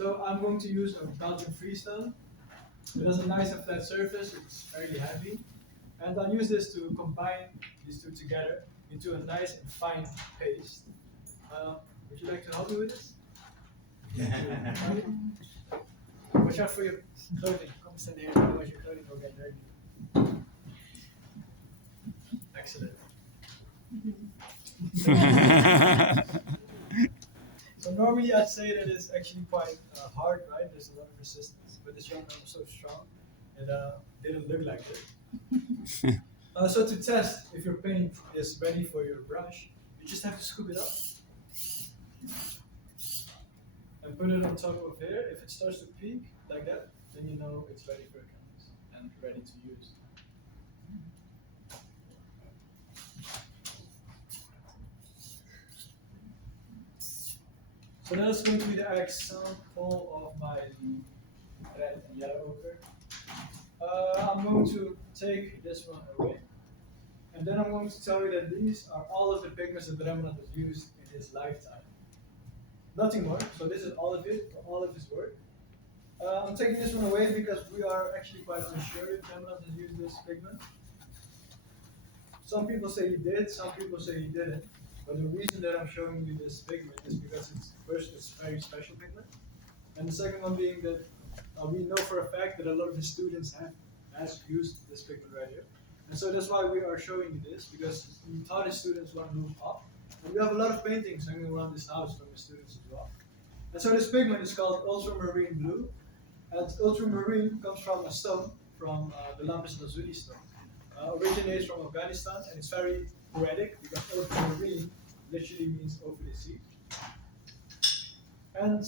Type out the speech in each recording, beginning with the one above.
So I'm going to use a Belgian freestone. It has a nice and flat surface, it's fairly heavy. And I'll use this to combine these two together into a nice and fine paste. Would you like to help me with this? Watch out for your clothing. Come stand here, otherwise your clothing will get dirty. Excellent. So normally I'd say that it's actually quite hard, right? There's a lot of resistance, but this yarn was so strong, it didn't look like it. So to test if your paint is ready for your brush, you just have to scoop it up and put it on top of here. If it starts to peak like that, then you know it's ready for canvas and ready to use. So that's going to be the example of my red and yellow ochre. I'm going to take this one away. And then I'm going to tell you that these are all of the pigments that Rembrandt has used in his lifetime. Nothing more. So this is all of it, all of his work. I'm taking this one away because we are actually quite unsure if Rembrandt has used this pigment. Some people say he did, some people say he didn't. But the reason that I'm showing you this pigment is because it's a very special pigment. And the second one being that we know for a fact that a lot of the students has used this pigment right here. And so that's why we are showing you this, because we taught the students one room up. And we have a lot of paintings hanging around this house from the students as well. And so this pigment is called ultramarine blue. And ultramarine comes from a stone, from the lapis lazuli stone. Originates from Afghanistan, and it's very poetic because ultramarine literally means over the sea. And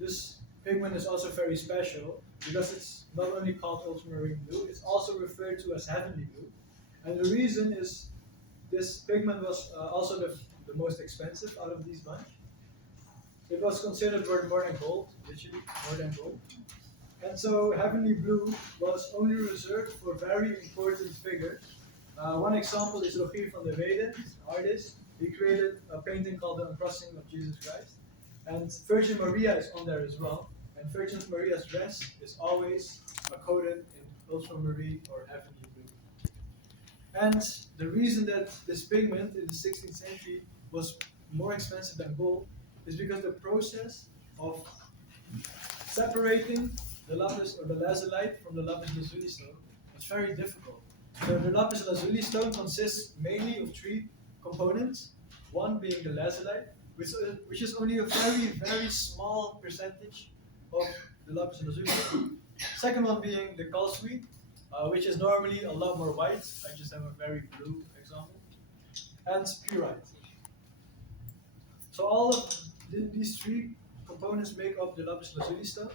this pigment is also very special because it's not only called ultramarine blue, it's also referred to as heavenly blue. And the reason is this pigment was also the most expensive out of these bunch. It was considered worth more than gold, literally more than gold. And so heavenly blue was only reserved for very important figures. One example is Rogier van der Weyden, an artist. He created a painting called The Uncrossing of Jesus Christ. And Virgin Maria is on there as well. And Virgin Maria's dress is always coated in ultramarine or heavenly blue. And the reason that this pigment in the 16th century was more expensive than gold is because the process of separating the lapis or the lazulite from the lapis lazuli stone was very difficult. So the lapis lazuli stone consists mainly of three components. One being the lazulite, which is only a very, very small percentage of the lapis lazuli. Second one being the calcite, which is normally a lot more white. I just have a very blue example. And pyrite. So all of these three components make up the lapis lazuli stone.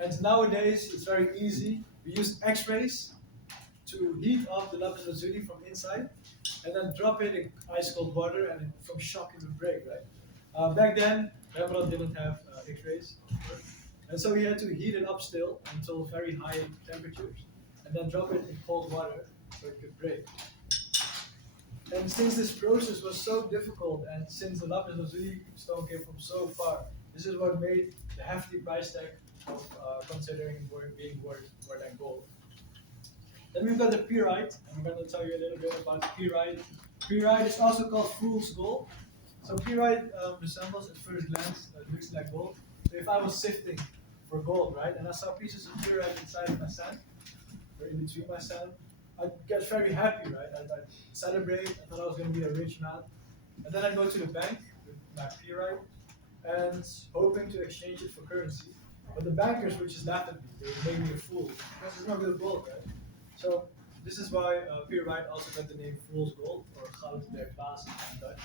And nowadays it's very easy. We use X-rays to heat up the lapis lazuli from inside, and then drop it in ice cold water, and from shock it would break, right? Back then, Rembrandt didn't have X-rays, and so he had to heat it up still until very high temperatures, and then drop it in cold water so it could break. And since this process was so difficult, and since the lapis lazuli stone came from so far, this is what made the hefty price tag of considering being worth more than gold. Then we've got the pyrite, and I'm going to tell you a little bit about pyrite. Pyrite is also called fool's gold. So pyrite resembles at first glance, it looks like gold. So if I was sifting for gold, right, and I saw pieces of pyrite inside my sand, or in between my sand, I'd get very happy, right? I'd celebrate, I thought I was going to be a rich man. And then I'd go to the bank with my pyrite, and hoping to exchange it for currency. But the bankers would just laugh at me, they would make me a fool, because it's not real gold, right? So this is why pyrite also got the name fool's gold, or goud der dwazen in Dutch.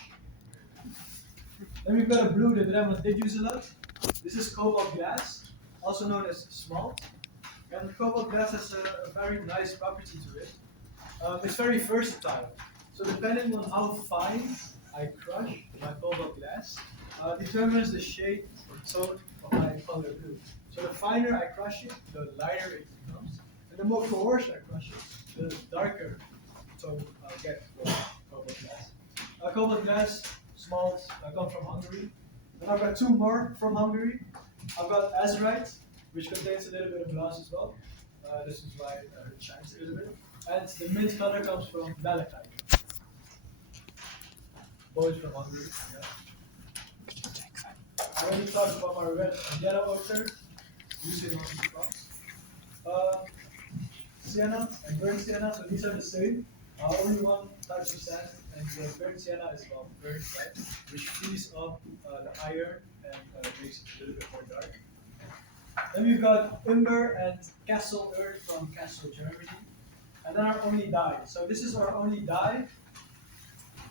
Then we've got a blue that Rembrandt did use a lot. This is cobalt glass, also known as smalt. And cobalt glass has a very nice property to it. It's very versatile. So depending on how fine I crush my cobalt glass, determines the shade or tone of my color blue. So the finer I crush it, the lighter it becomes. And the more coarse I crush it, the darker tone I'll get for cobalt glass. Cobalt glass, smalt, come from Hungary. And I've got two more from Hungary. I've got azurite, which contains a little bit of glass as well. This is why it shines a little bit. And the mint color comes from malachite, both from Hungary. Yeah. I already talked about my red and yellow ochre, using on the crops. Sienna and burnt sienna, so these are the same. Only one type of sand, and the burnt sienna is well burnt, right? Which frees up the iron and makes it a little bit more dark. Then we've got umber and castle earth from Castle, Germany. And then our only dye. So this is our only dye.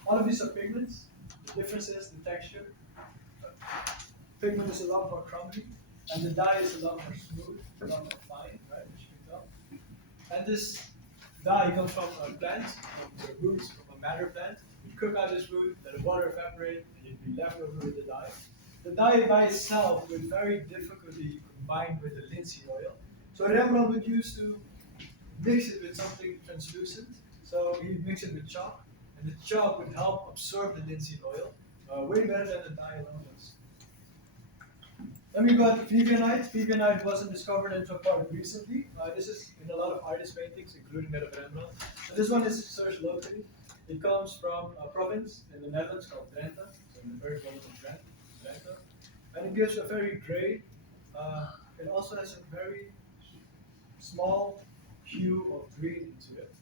All of these are pigments. The difference is the texture. Pigment is a lot more crumbly, and the dye is a lot more smooth, a lot more fine, right? Which you can tell. And this dye comes from a plant, from the roots from a madder plant. You cook out this root, let the water evaporate, and you'd be left over with the dye. The dye by itself would very difficultly combine with the linseed oil. So Rembrandt would use to mix it with something translucent. So he'd mix it with chalk, and the chalk would help absorb the linseed oil way better than the dye alone does. Then we got Vivianite. Vivianite wasn't discovered until quite recently. This is in a lot of artist paintings, including that of Rembrandt. So this one is searched locally. It comes from a province in the Netherlands called Drenthe, so in the very bottom of Drenthe. And it gives a very grey, it also has a very small hue of green into it.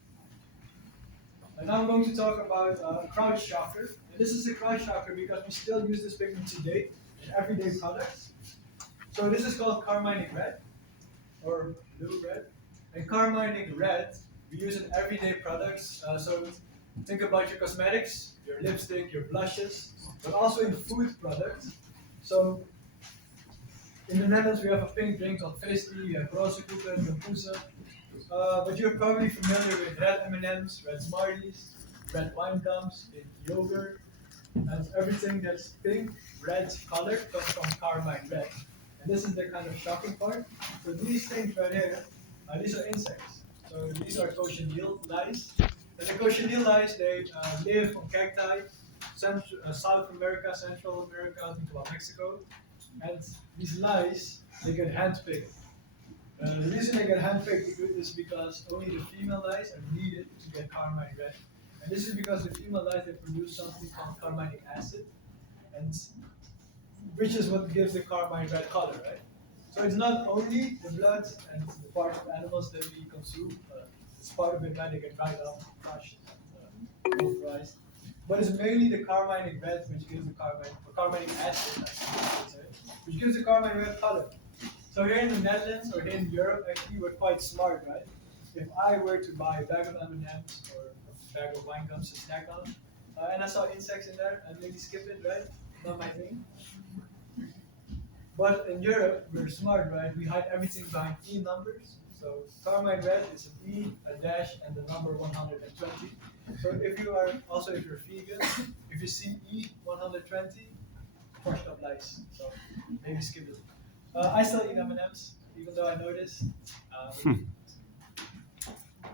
And now I'm going to talk about crowd shocker. And this is a crowd shocker because we still use this pigment today in everyday products. So this is called carminic red, or blue red. And carminic red we use in everyday products. So think about your cosmetics, your lipstick, your blushes, but also in food products. So in the Netherlands we have a pink drink called feestie, we have roze koeken, kampoesen. But you're probably familiar with red M&Ms, red Smarties, red wine gums, in yogurt, and everything that's pink, red color comes from carmine red. And this is the kind of shocking part. So these things right here, these are insects. So these are cochineal lice. And the cochineal lice, they live on cacti, South America, Central America, I think about Mexico. And these lice, they get handpicked. The reason they get handpicked is because only the female lice are needed to get carmine red. And this is because the female lice, they produce something called carminic acid, and which is what gives the carmine red color, right? So it's not only the blood and the parts of animals that we consume, it's part of it that they get dried up, crushed, and pulverized. But it's mainly the carminic red which gives the carminic acid, which gives the carmine red color. So here in the Netherlands or here in Europe, actually we're quite smart, right? If I were to buy a bag of M&Ms or a bag of wine gums to snack on, and I saw insects in there, I'd maybe skip it, right? Not my thing. But in Europe, we're smart, right? We hide everything behind E numbers. So carmine red is an E, a dash, and the number 120. So if you're vegan, if you see E 120, washed up lice. So maybe skip it. I still eat M&Ms, even though I know this. And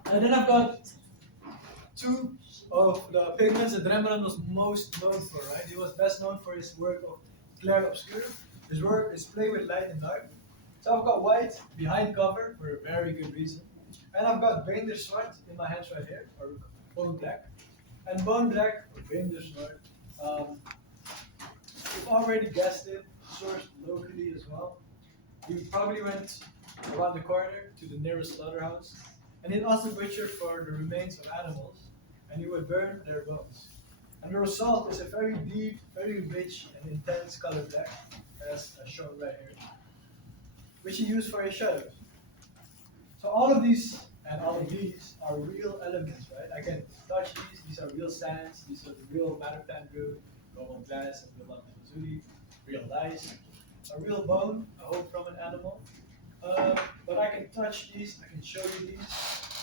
then I've got two of the pigments that Rembrandt was most known for, right? He was best known for his work of clair obscur. His work is play with light and dark. So I've got white behind cover for a very good reason. And I've got Rembrandthuis in my hands right here, or bone black. And bone black, or Rembrandthuis, you've already guessed it, sourced locally as well. You probably went around the corner to the nearest slaughterhouse, and it also butchered for the remains of animals, and you would burn their bones. And the result is a very deep, very rich, and intense color black, as shown right here, which you use for your shadows. So all of these and all of these are real elements, right? I can touch these are real sands, these are the real madder plant root, normal glass, and real lapis real lice, a real bone, a hope from an animal. But I can touch these, I can show you these,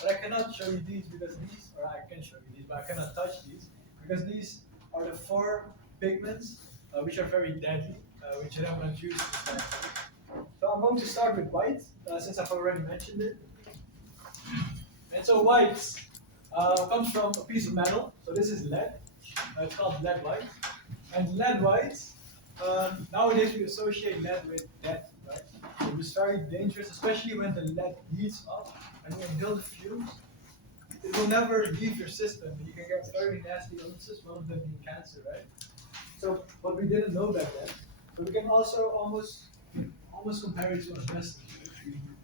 but I cannot show you these because these, or I can show you these, but I cannot touch these because these are the four pigments which are very deadly, which Rembrandthuis used. So I'm going to start with white, since I've already mentioned it. And so white comes from a piece of metal. So this is lead. It's called lead white. And lead white, nowadays we associate lead with death, right? It was very dangerous, especially when the lead heats up and you inhale the fumes. It will never leave your system. You can get very nasty illnesses, one of them being cancer, right? So, but we didn't know back then. But we can also almost compare it to asbestos.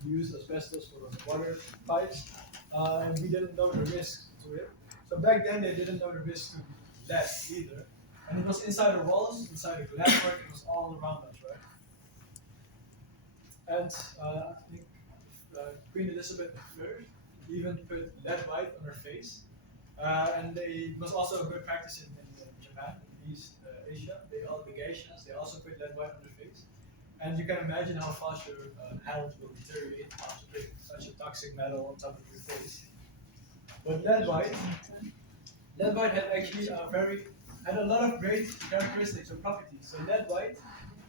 We used asbestos for water pipes, and we didn't know the risk to it. So back then they didn't know the risk to lead either. And it was inside the walls, inside the glasswork, it was all around us, right? And I think Queen Elizabeth I even put lead white on her face. It was also a good practice in Japan, in East Asia. The geishas, they also put lead white on their face. And you can imagine how fast your health will deteriorate after putting such a toxic metal on top of your face. But lead white had actually had a lot of great characteristics or properties. So lead white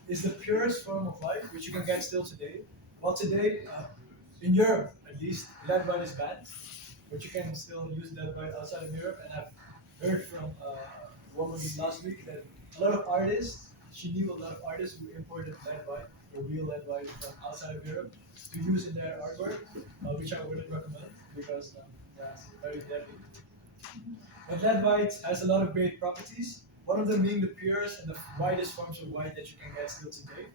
is the purest form of white, which you can get still today. Well, today, in Europe at least, lead white is banned, but you can still use lead white outside of Europe. And I've heard from a woman last week that a lot of artists, she knew a lot of artists who imported lead white, or real lead white from outside of Europe, to use in their artwork, which I wouldn't recommend because that's very deadly. But lead white has a lot of great properties, one of them being the purest and the widest forms of white that you can get still today.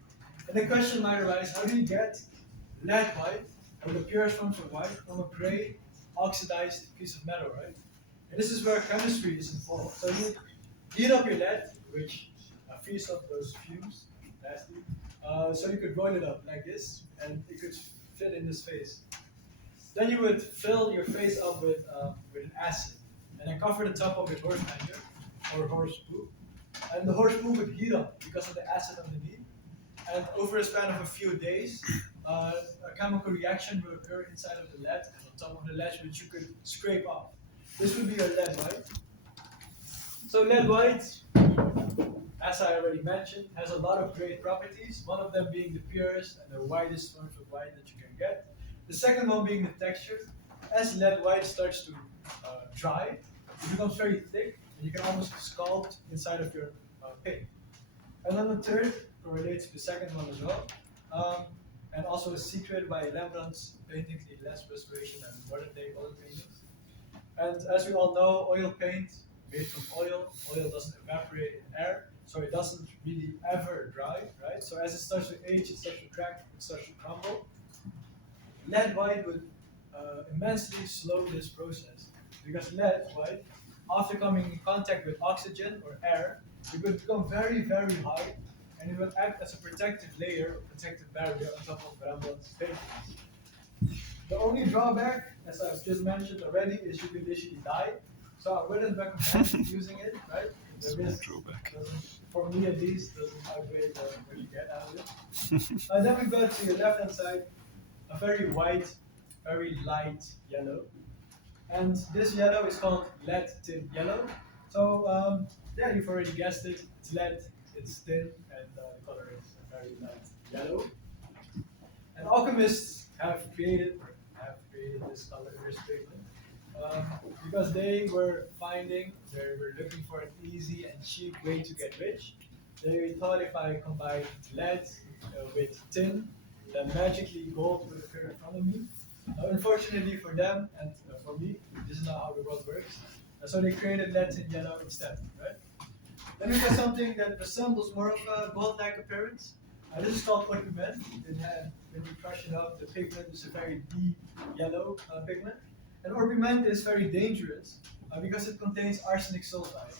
And the question might arise, how do you get lead white, or the purest forms of white, from a gray, oxidized piece of metal, right? And this is where chemistry is involved. So you heat up your lead, which frees up those fumes, nasty. So you could boil it up like this, and it could fit in this face. Then you would fill your face up with an acid, and then cover the top of your horse manger or horse poo. And the horse poo would heat up because of the acid underneath. And over a span of a few days, a chemical reaction will occur inside of the lead and on top of the lead, which you could scrape off. This would be your lead white. So lead white, as I already mentioned, has a lot of great properties, one of them being the purest and the widest forms of white that you can get. The second one being the texture. As lead white starts to dry, it becomes very thick, and you can almost sculpt inside of your paint. And then the third correlates to the second one as well, and also is secreted by Rembrandt's paintings need less restoration than modern day oil paintings. And as we all know, oil paint made from oil doesn't evaporate in air, so it doesn't really ever dry, right? So as it starts to age, it starts to crack, it starts to crumble. Lead white would immensely slow this process, because lead white, after coming in contact with oxygen or air, it would become very, very hard, and it would act as a protective layer, a protective barrier on top of Rembrandt's paintings. The only drawback, as I've just mentioned already, is you could literally die. So I wouldn't recommend using it, right? The risk for me at least, doesn't outweigh what you get out of it. Then we go to your left hand side, a very white, very light yellow. And this yellow is called lead tin yellow. So yeah, you've already guessed it. It's lead, it's tin, and the color is very light yellow. And alchemists have created this color, this pigment, because they were looking for an easy and cheap way to get rich. They thought if I combine lead with tin, then magically gold would appear in front of me. Unfortunately for them and for me, this is not how the world works. So they created lead tin yellow instead, right? Then we got something that resembles more of a gold-like appearance. This is called pigment. When you crush it up, the pigment is a very deep yellow pigment. And orpiment is very dangerous because it contains arsenic sulfide.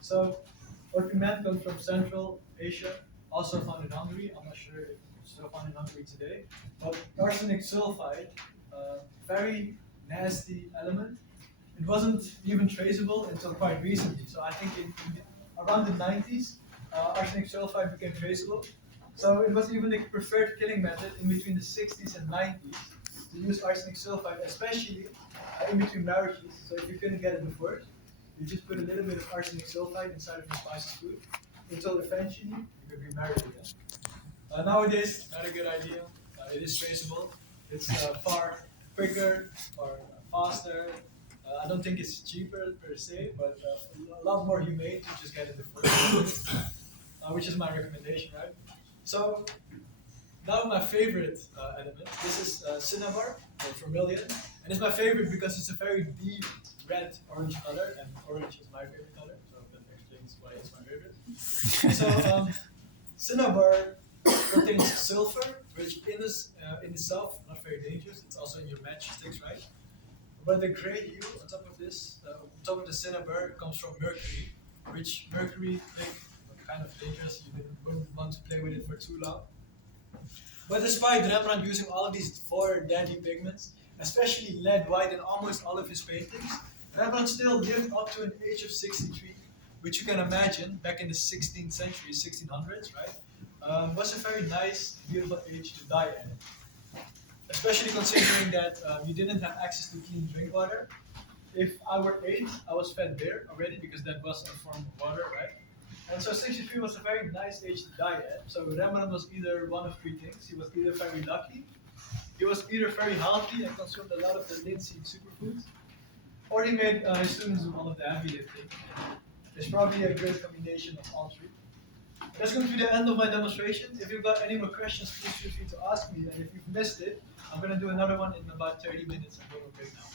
So orpiment comes from Central Asia, also found in Hungary. I'm not sure if it's still found in Hungary today. But arsenic sulfide, very nasty element. It wasn't even traceable until quite recently. So I think around the 90s, arsenic sulfide became traceable. So it was even the preferred killing method in between the 60s and 90s to use arsenic sulfide, especially in between marriages. So if you couldn't get it before, you just put a little bit of arsenic sulfide inside of your spicy food until eventually you could be married again. Nowadays, not a good idea. It is traceable. It's far quicker or faster. I don't think it's cheaper per se, but a lot more humane to just get it before, which is my recommendation, right? So Now my favorite element. This is cinnabar or vermilion, and it's my favorite because it's a very deep red orange color, and orange is my favorite color, so that explains why it's my favorite. So cinnabar contains sulfur, which in itself not very dangerous. It's also in your matchsticks, right? But the gray hue on top of this, on top of the cinnabar, comes from mercury, which mercury kind of dangerous. You wouldn't want to play with it for too long. But despite Rembrandt using all of these four deadly pigments, especially lead white in almost all of his paintings, Rembrandt still lived up to an age of 63, which you can imagine back in the 16th century, 1600s, right? Was a very nice, beautiful age to die in. Especially considering that you didn't have access to clean drink water. If I were 8, I was fed beer already because that was a form of water, right? And so 63 was a very nice age to die at. So Rembrandt was either one of three things. He was either very lucky, he was either very healthy and consumed a lot of the linseed superfoods, or he made his students do all of the heavy lifting. It's probably a great combination of all three. That's going to be the end of my demonstration. If you've got any more questions, please feel free to ask me. And if you've missed it, I'm going to do another one in about 30 minutes. I'm going to break now.